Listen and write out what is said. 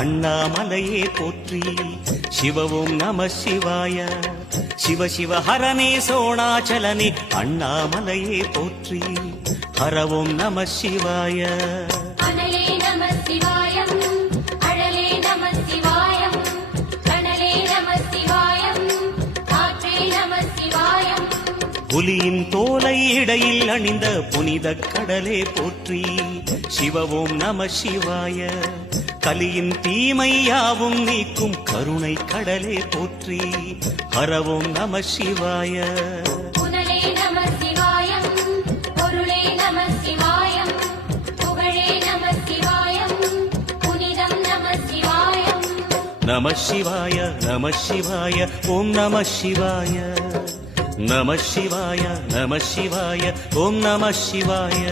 அண்ணாமலையே போற்றி. சிவ ஓம் நம சிவாய. சிவ சிவ ஹரனே சோணாச்சலனே அண்ணாமலையே போற்றி. ஹர ஓம் நம சிவாய. அனலே நம சிவாயம், அழலே நம சிவாயம், கனலே நம சிவாயம், காற்றே நம சிவாயம். புலியின் தோலை இடையில் அணிந்த புனித கடலே போற்றி. சிவ ஓம் நம சிவாய. கலியின் தீமை யாவும் நீக்கும் கருணை கடலே போற்றி. ஹர ஓம் நம சிவாய. புனலே நம சிவாயம், பொருளே நம சிவாயம், புகழே நம சிவாயம், புனிதம் நம சிவாயம். நம சிவாய நம சிவாய ஓம் நம சிவாய. நம சிவாய நம சிவாய ஓம் நம சிவாய.